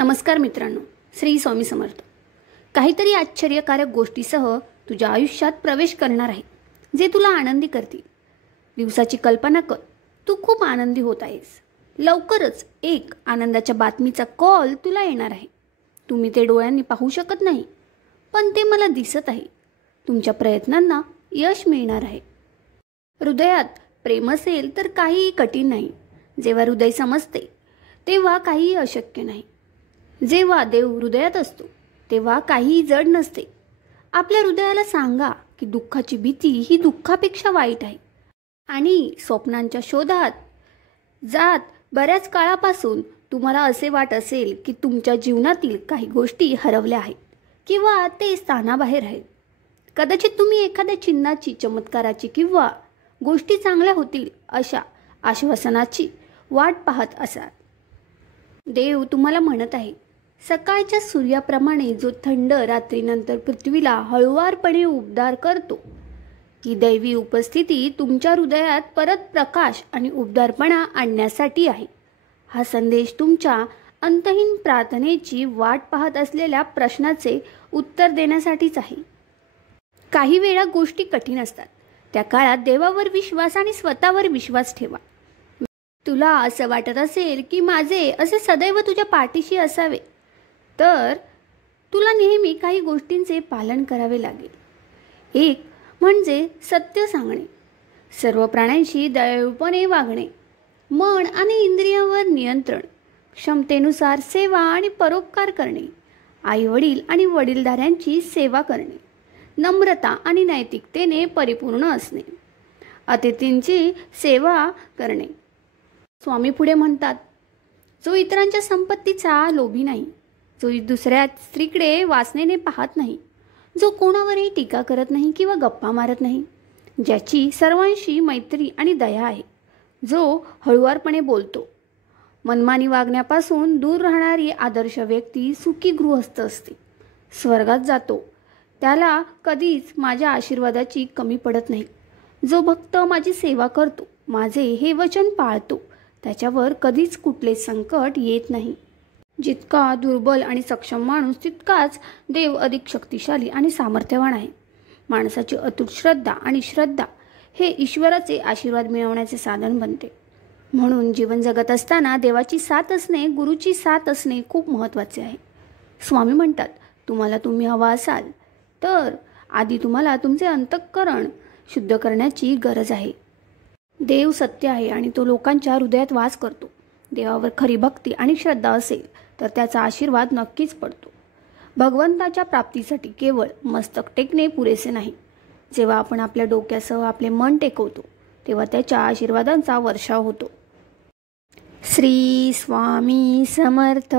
नमस्कार मित्रांनो, श्री स्वामी समर्थ. काहीतरी आश्चर्यकारक गोष्टीसह तुझ्या आयुष्यात प्रवेश करणार आहे, जे तुला आनंदी करतील. दिवसाची कल्पना कर, तू खूप आनंदी होत आहेस. लवकरच एक आनंदाच्या बातमीचा कॉल तुला येणार आहे. तुम्ही ते डोळ्यांनी पाहू शकत नाही, पण ते मला दिसत आहे. तुमच्या प्रयत्नांना यश मिळणार आहे. हृदयात प्रेम असेल तर काहीही कठीण नाही. जेव्हा हृदय समजते तेव्हा काहीही अशक्य नाही. जेव्हा देव हृदयात असतो तेव्हा काहीही जड नसते. आपल्या हृदयाला सांगा की दुःखाची भीती ही दुःखापेक्षा वाईट आहे. आणि स्वप्नांच्या शोधात जात बऱ्याच काळापासून तुम्हाला असे वाटत असेल की तुमच्या जीवनातील काही गोष्टी हरवल्या आहेत किंवा ते स्थानाबाहेर आहेत. कदाचित तुम्ही एखाद्या चिन्हाची, चमत्काराची किंवा गोष्टी चांगल्या होतील अशा आश्वासनाची वाट पाहत असाल. देव तुम्हाला म्हणत आहे, सकाळच्या सूर्याप्रमाणे जो थंड रात्रीनंतर पृथ्वीला हळुवारपणे उबदार करतो, ही दैवी उपस्थिती तुमच्या हृदयात परत प्रकाश आणि उबदारपणा आणण्यासाठी आहे. हा संदेश तुमच्या अंतहीन प्रार्थनेची वाट पाहत असलेल्या प्रश्नाचे उत्तर देण्यासाठीच आहे. काही वेळा गोष्टी कठीण असतात. त्या काळात देवावर विश्वास आणि स्वतःवर विश्वास ठेवा. तुला असं वाटत असेल की माझे असे सदैव तुझ्या पाठीशी असावे, तर तुला नेहमी काही गोष्टींचे पालन करावे लागेल. एक म्हणजे सत्य सांगणे, सर्व प्राण्यांशी दयाळूपणे वागणे, मन आणि इंद्रियांवर नियंत्रण, क्षमतेनुसार सेवा आणि परोपकार करणे, आईवडील आणि वडीलधाऱ्यांची सेवा करणे, नम्रता आणि नैतिकतेने परिपूर्ण असणे, अतिथींची सेवा करणे. स्वामी पुढे म्हणतात, जो इतरांच्या संपत्तीचा लोभी नाही, जो दुसऱ्या स्त्रीकडे वासनेने पाहत नाही, जो कोणावरही टीका करत नाही किंवा गप्पा मारत नाही, ज्याची सर्वांशी मैत्री आणि दया आहे, जो हळुवारपणे बोलतो, मनमानी वागण्यापासून दूर राहणारी आदर्श व्यक्ती सुखी गृहस्थ असते, स्वर्गात जातो, त्याला कधीच माझ्या आशीर्वादाची कमी पडत नाही. जो भक्त माझी सेवा करतो, माझे हे वचन पाळतो, त्याच्यावर कधीच कुठले संकट येत नाही. जितका दुर्बल आणि सक्षम माणूस तितकाच देव अधिक शक्तिशाली आणि सामर्थ्यवान आहे. माणसाची अतूट श्रद्धा आणि श्रद्धा हे ईश्वराचे आशीर्वाद मिळवण्याचे साधन बनते. म्हणून जीवन जगत असताना देवाची साथ असणे, गुरुची साथ असणे खूप महत्त्वाचे आहे. स्वामी म्हणतात, तुम्ही हवा असाल तर आधी तुम्हाला तुमचे अंतःकरण शुद्ध करण्याची गरज आहे. देव सत्य आहे आणि तो लोकांच्या हृदयात वास करतो. देवावर खरी भक्ती आणि श्रद्धा असेल तर त्याचा आशीर्वाद नक्कीच पडतो. भगवंताच्या प्राप्तीसाठी केवळ मस्तक टेकणे पुरेसे नाही. जेव्हा आपण आपल्या डोक्यासह आपले मन टेकवतो तेव्हा त्याच्या आशीर्वादांचा वर्षाव होतो. श्री स्वामी समर्थ.